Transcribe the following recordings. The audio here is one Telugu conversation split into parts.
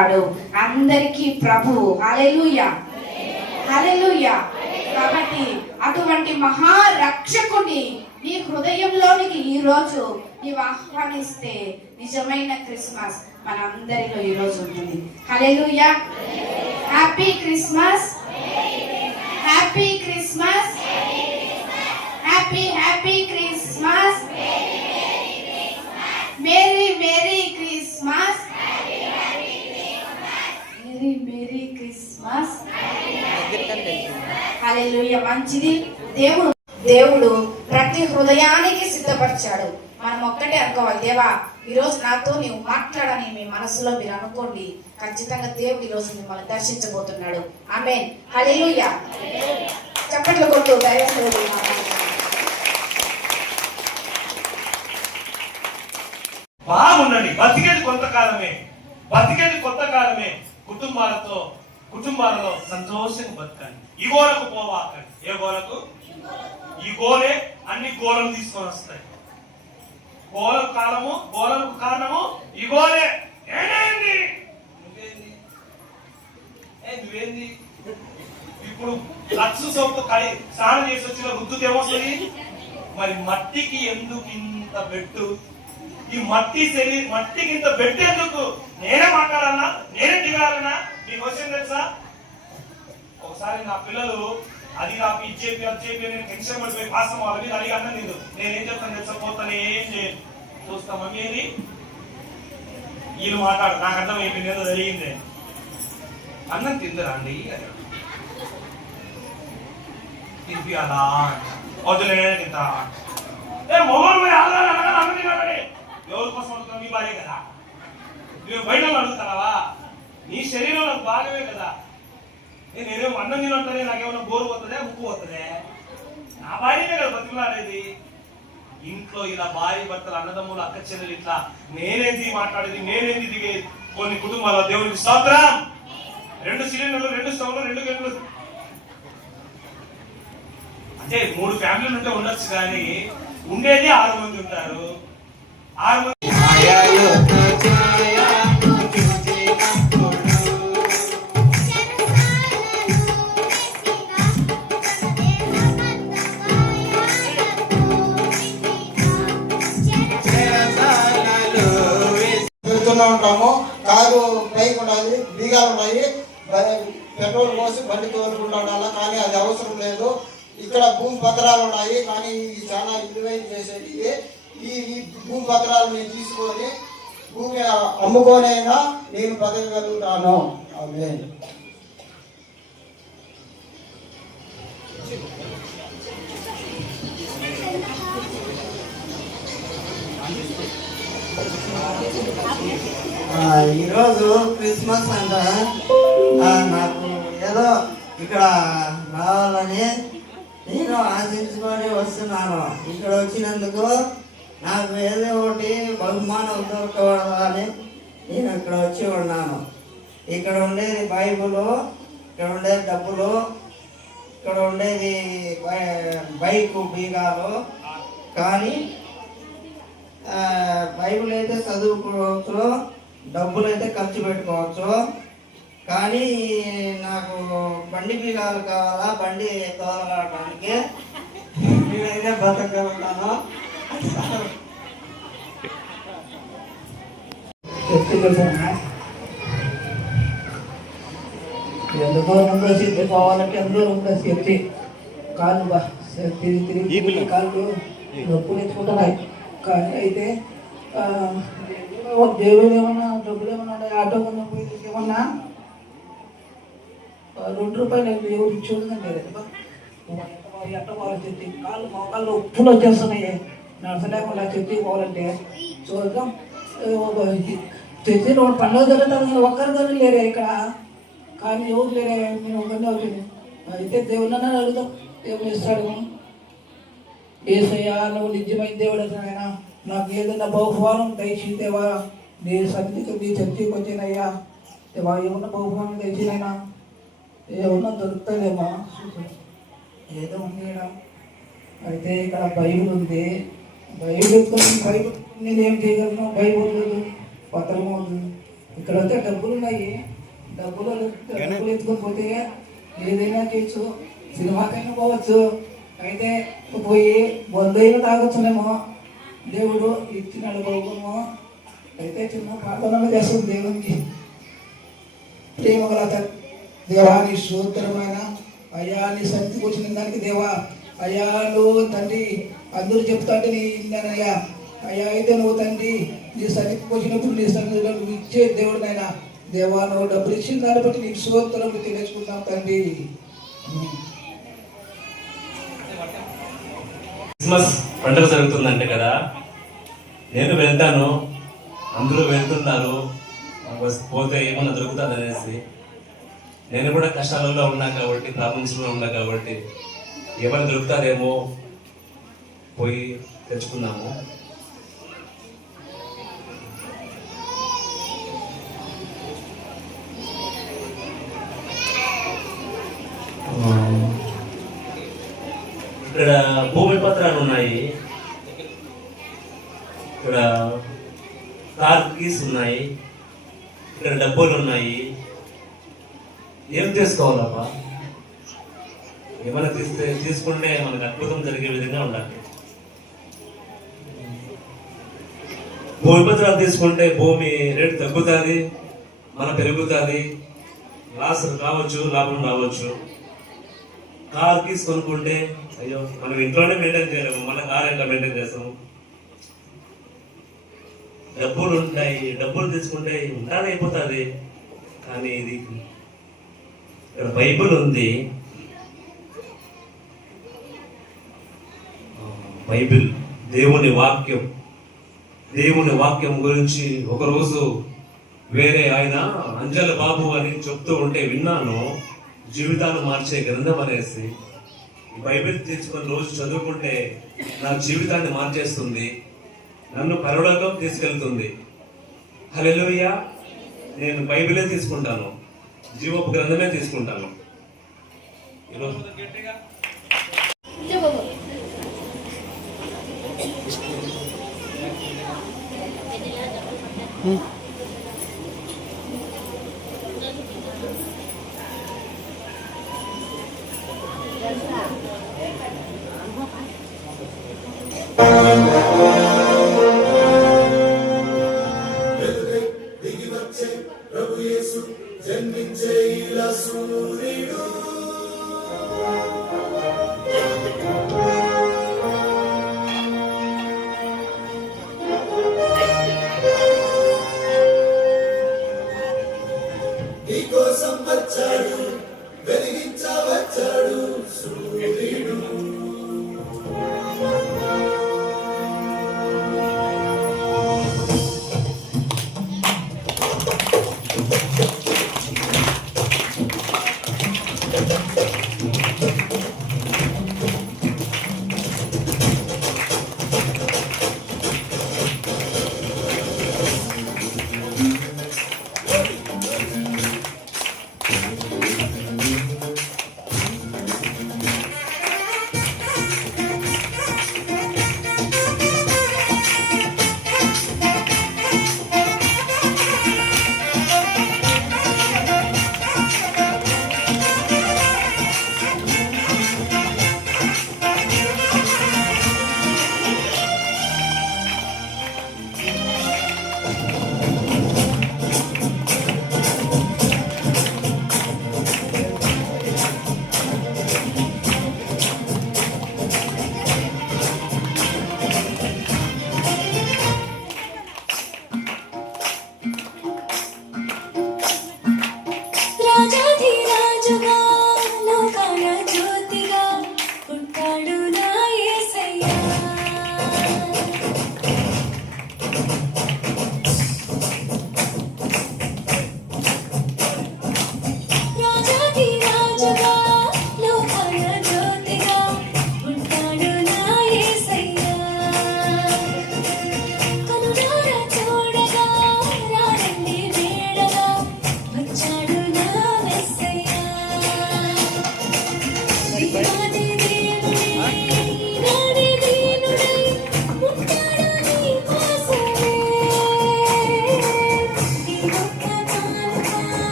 ఉన్నాడు. అందరికీ ప్రభువు. హల్లెలూయా, హల్లెలూయా. కాబట్టి అటువంటి మహారక్షకుని నీ హృదయంలోనికి ఈ రోజు నీవు ఆహ్వానిస్తే నిజమైన క్రిస్మస్ మనందరిలో ఈ రోజు ఉంటుంది. Hallelujah. Happy Christmas, happy Christmas, happy happy Christmas, merry merry Christmas, merry merry Christmas. Hallelujah. మంచిది. దేవుడు ప్రతి హృదయానికి సిద్ధపరిచాడు. మనం ఒక్కటే అనుకోవాలి, దేవా ఈరోజు నాతో నీవు మాట్లాడని మీ మనసులో మీరు అనుకోండి. ఖచ్చితంగా దేవుడు ఈరోజు మిమ్మల్ని దర్శించబోతున్నాడు. ఆమేన్. హల్లెలూయా. చప్పట్లు కొట్టు దైవజనుడు. బాగుండండి. బతికేది కొంతకాలమే. కుటుంబాలలో సంతోషంగా బతకండి. ఈ గోలకు పోవాకండి. ఏ గోలకు? ఈ గోలే అన్ని గోలను తీసుకొని వస్తాయి. గోలకు కారణము ఈ గోలే. నువ్వేంది ఇప్పుడు లక్ష సోపు స్నానం చేసి వచ్చిన రుద్దుకు ఏమొస్తుంది? మరి మట్టికి ఎందుకు ఇంత బెట్టు? ఈ మట్టికి ఇంత బెట్టు ఎందుకు? నేనే మాట్లాడాలన్నా, నేనే దిగాలన్నా? నీకు వచ్చింది తెలుసా? ఒకసారి నా పిల్లలు అది నాకు ఇచ్చేపి నేను టెన్షన్ పడిపోయి పాసం వాళ్ళ మీద అడిగి అన్న నేనేం చెప్తాను తెలుసా? పోతాను ఏం చేయను. చూస్తా మమ్మీ ఏది వీళ్ళు మాట్లాడు. నాకు అర్థం అయిపోయింది ఏదో జరిగింది. అన్నం తిందరా అండి? తినిపియాలా? వద్దులే తింటా. మొబైల్ పోయి అన్నం తినాలని ఎవరి కోసం అడుగుతావు? నీ భార్య కదా. నువ్వు బయట అడుగుతావా? నీ శరీరం నాకు భాగమే కదా. నేనేమో అన్నం తినంటే నాకేమన్నా బోరు పోతుందే, ముక్కు పోతుందే? నా భార్యనే కదా బతిలాడేది. ఇంట్లో ఇలా భార్య భర్తలు, అన్నదమ్ములు, అక్క చెల్లెలు ఇట్లా నేనేంది మాట్లాడేది, నేనేంది దిగేది. కొన్ని కుటుంబాల్లో దేవుడికి స్తోత్రం. 2 సిలిండర్లు, 2 స్టవ్లు, 2 గంటలు, అంటే 3 ఫ్యామిలీలు ఉంటే ఉండొచ్చు, కానీ ఉండేది 6 మంది ఉంటారు. 6 మంది ఉంటాము. కారు పైకి ఉండాలి, బీగాలు ఉన్నాయి, పెట్రోల్ పోసి బండి తోలుకుంటూ ఉండాలి. కానీ అది అవసరం లేదు. ఇక్కడ భూమి పత్రాలు ఉన్నాయి, కానీ ఇది చాలా విలువైన చేసేది. ఈ భూమి పత్రాలు నేను తీసుకొని భూమి అమ్ముకోనైనా నేను బతకగలుగుతాను. ఆమేన్. ఈరోజు క్రిస్మస్ అంట. నాకు ఏదో ఇక్కడ రావాలని నేను ఆశించుకొని వస్తున్నాను. ఇక్కడ వచ్చినందుకు నాకు ఏదో ఒకటి బహుమానం దొరకవాలని నేను ఇక్కడ వచ్చి ఉన్నాను. ఇక్కడ ఉండేది బైబులు, ఇక్కడ ఉండేది డబ్బులు, ఇక్కడ ఉండేది బైకు బీగాలు. కానీ బైబుల్ అయితే చదువుకోవచ్చు, డబ్బులు అయితే ఖర్చు పెట్టుకోవచ్చు. కానీ నాకు బండి బీగాలు కావాలా, బండి తోలడానికి. నేనైతే బతకగలుగుతాను. ఎందుకో ముందు శక్తి పోవాలంటే అందరూ ఉందా శక్తి. కాళ్ళు తిరిగి కాళ్ళు నొప్పులు తెచ్చుకుంటున్నాయి. కానీ అయితే దేవుడు ఏమన్నా డబ్బులు ఏమన్నా ఉన్నాయి? ఆటో కొన్న పోయి ఏమన్నా 2 రూపాయలు ఎవరు ఇచ్చేదండి ఎట్ట పోవాలి? చెత్తి కాళ్ళు మోకాళ్ళు ఉప్పులు వచ్చేస్తున్నాయి. నడసలేకుండా చెత్తి పోవాలంటే చూద్దాం. చెత్తి పండుగ జరుగుతుంది, ఒక్కరి దగ్గర లేరే ఇక్కడ. కానీ ఎవరు లేరే, నేను ఒకరిని అవుతుంది. అయితే దేవుడిని అడుగుతాం, దేవుడు ఇస్తాడు. ఏసయ్యా నువ్వు నిజమైన దేవుడు అయినా నాకు ఏదైనా బహుమానం దయచేదేవా. నీ సన్నిధికి నీ చర్చకి వచ్చినయ్యా దేవా, ఏమన్నా బహుమానం దయచేనైనా ఏమన్నా దొరుకుతుందేమో ఏదో ఉంది ఇక్కడ. అయితే ఇక్కడ బైబుల్ ఉంది. బైబుల్ నేనేం చేయగలను? బైబుల్ లేదు, పత్రం ఉంది. ఇక్కడ వస్తే డబ్బులు ఉన్నాయి, డబ్బులు ఎత్తుకొని పోతే ఏదైనా చేయొచ్చు, సినిమాకైనా పోవచ్చు, అయితే పోయి బొందైనా తాగొచ్చునేమో, దేవుడు ఇచ్చినాడు బాగుమో. అయితే చిన్న ప్రార్థన చేస్తుంది దేవునికి. ప్రేమగల దేవాని స్తోత్రమైన అయ్యా, నీ సన్నిధికి వచ్చిన దానికి దేవా, అయ్యా నువ్వు తండ్రి అందరూ చెప్తాంటే నీ ఇందనయ్యా, అయ్యా అయితే నువ్వు తండ్రి నీ సన్నిధికి వచ్చినప్పుడు నీ సన్నిధిలో నువ్వు ఇచ్చే దేవుడు నాయన దేవా, నువ్వు డబ్బులు ఇచ్చిన దాన్ని బట్టి నీకు స్తోత్రం తెలియచుకుంటాం తండ్రి. క్రిస్మస్ పండుగ జరుగుతుందంటే కదా, నేను వెళ్తాను, అందరూ వెళ్తున్నారు, పోతే ఏమన్నా దొరుకుతుంది అనేసి. నేను కూడా కష్టాలలో ఉన్నా కాబట్టి, ప్రాబ్లమ్స్లో ఉన్నా కాబట్టి ఏమైనా దొరుకుతారేమో పోయి తెచ్చుకున్నాము. ఇక్కడ భూమి పత్రాలు ఉన్నాయి, ఇక్కడ కార్ కీస్ ఉన్నాయి, ఇక్కడ డబ్బులు ఉన్నాయి. ఏం తీసుకోవాలబ్బా? ఏమైనా తీసుకుంటే మనకు అద్భుతం జరిగే విధంగా ఉండాలి. భూమి పత్రాలు తీసుకుంటే భూమి రేటు తగ్గుతుంది, మన పెరుగుతుంది, లాస్ కావచ్చు, లాభం రావచ్చు. కార్ కీస్ కొనుక్కుంటే అయ్యో మనం ఇంట్లోనే మెయింటైన్ చేయలేము, మన కార్ ఎట్లా మెయింటైన్ చేస్తాము. డబ్బులు ఉంటాయి, డబ్బులు తీసుకుంటే ఉంటానే అయిపోతుంది. కానీ ఇది ఇక్కడ బైబిల్ ఉంది, బైబిల్ దేవుని వాక్యం. దేవుని వాక్యం గురించి ఒకరోజు వేరే ఆయన అంజల బాబు అని చెప్తూ ఉంటే విన్నాను. జీవితాన్ని మార్చే గ్రంథం అనేసి. బైబిల్ తీసుకొని రోజు చదువుకుంటే నా జీవితాన్ని మార్చేస్తుంది, నన్ను పరలోకం తీసుకెళ్తుంది. హల్లెలూయా. నేను బైబిలే తీసుకుంటాను, జీవపు గ్రంథమే తీసుకుంటాను. ఈరోజు గట్టిగా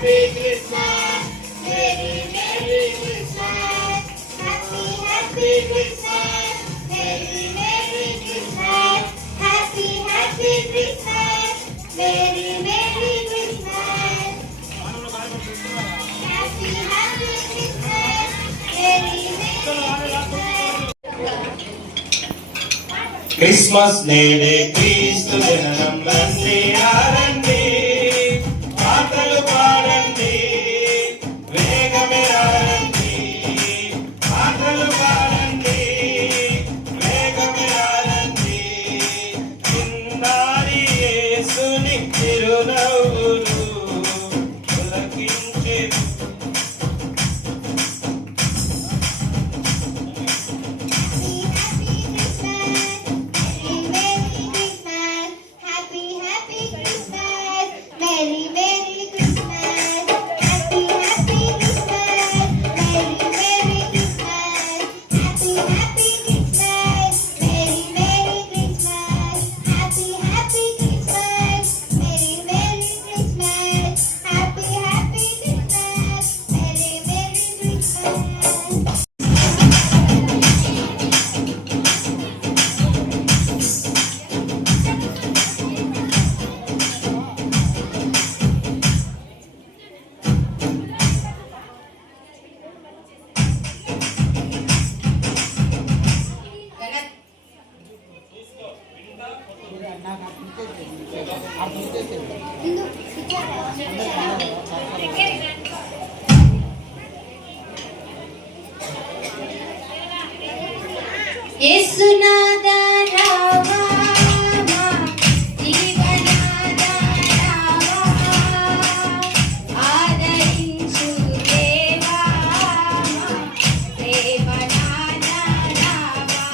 Happy Christmas, Merry Merry Christmas, Happy Christmas, Merry Merry Christmas, Happy Christmas, Merry Merry Christmas, Happy Christmas, Merry Merry Christmas. Christmas నేడే క్రీస్తు జననం రండి ఆరండి పాటలు పాడండి వేగమే ఆరండి పాటలు పాడండి వేగమే ఆరండి చిన్నారి యేసుని చిరునవ్వులు పులకించే యేసునాథ రావా జీవనాథ రావా ఆదరించు దేవా ప్రేమనాథ రావా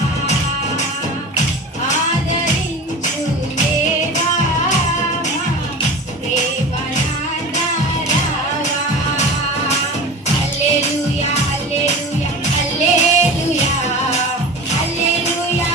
ఆదరించు దేవా ప్రేమనాథ రావా హల్లెలూయా హల్లెలూయా హల్లెలూయా హల్లెలూయా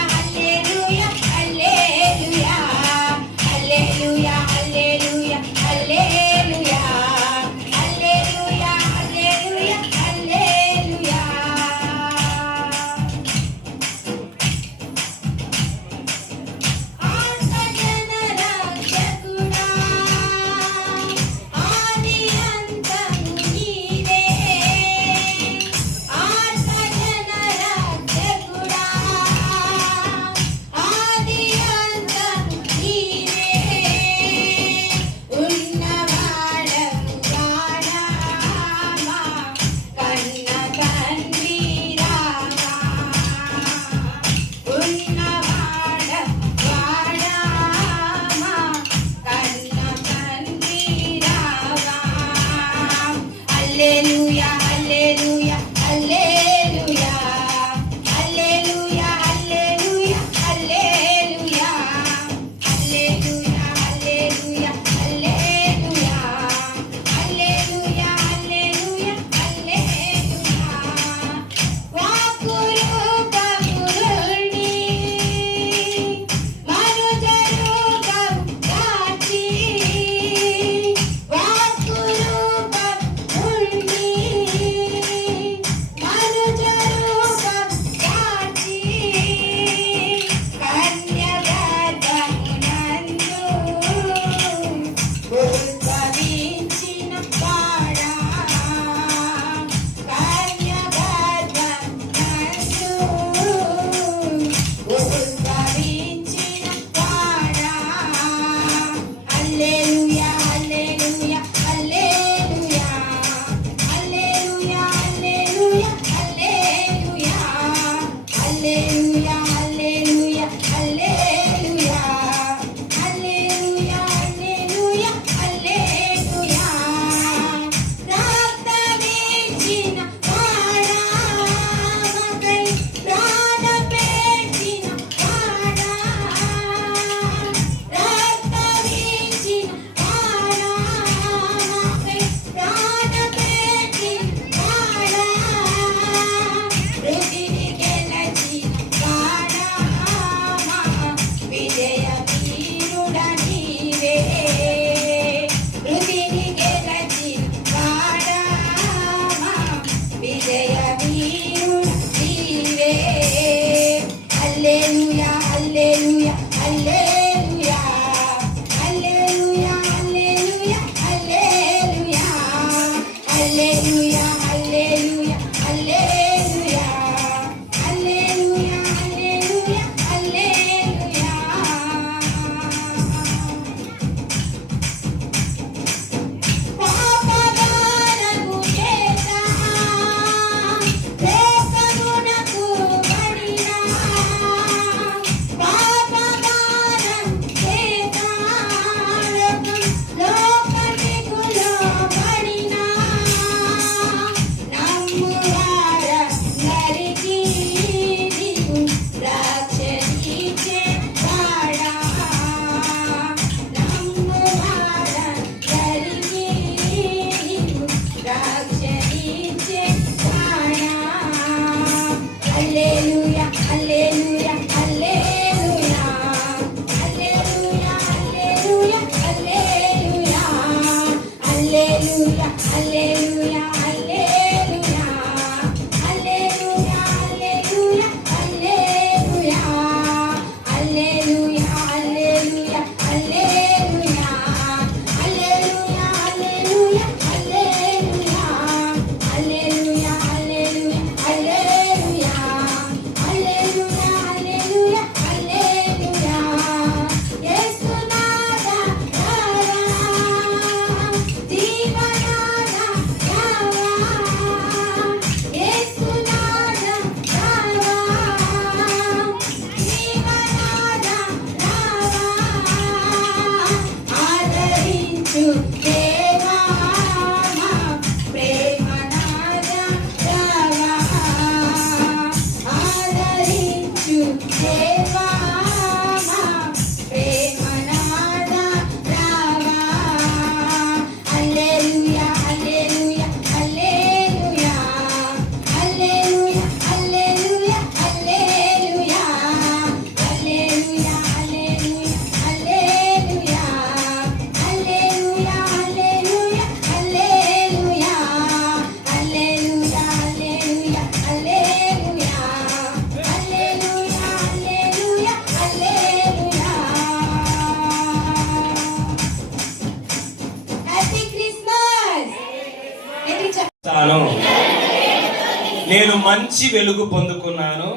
నేను మంచి వెలుగు పొందుకున్నాను,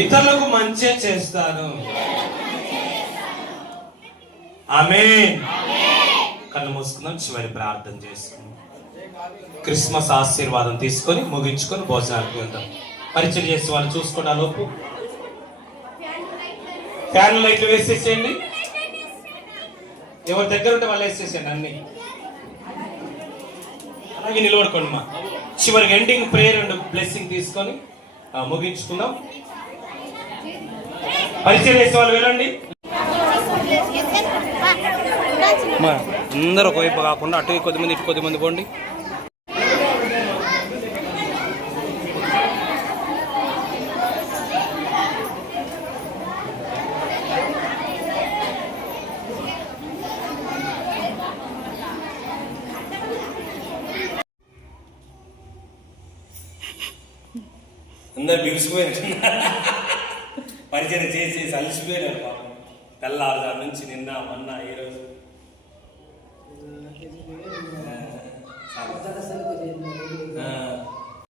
ఇతరులకు మంచి చేస్తాను. ఆమేన్. కళ్ళు మూసుకుందాం, చివరి ప్రార్థన చేసుకుందాం. క్రిస్మస్ ఆశీర్వాదం తీసుకొని ముగించుకొని భోజనానికి వెళ్దాం. పరిచయం చేసే వాళ్ళు చూసుకోండి. ఆ లోపు ఫ్యాన్ లైట్లు వేసేసేయండి. ఎవరి దగ్గర ఉంటే వాళ్ళు వేసేసేయండి అన్ని. అలాగే నిలబడుకోండి. మా చివరికి ఎండింగ్ ప్రేయర్ అండ్ బ్లెస్సింగ్ తీసుకొని ముగించుకుందాం. పరిచయం చేసే వాళ్ళు వెళ్ళండి. అందరూ ఒకవైపు కాకుండా అటు కొద్దిమంది ఇటు కొద్దిమంది పోండి. అందరు బిగుసిపోయారు, పరిచయం చేసి అలసిపోయినారు పాపం. తెల్లారుజాము నుంచి నిన్న మొన్న ఈరోజు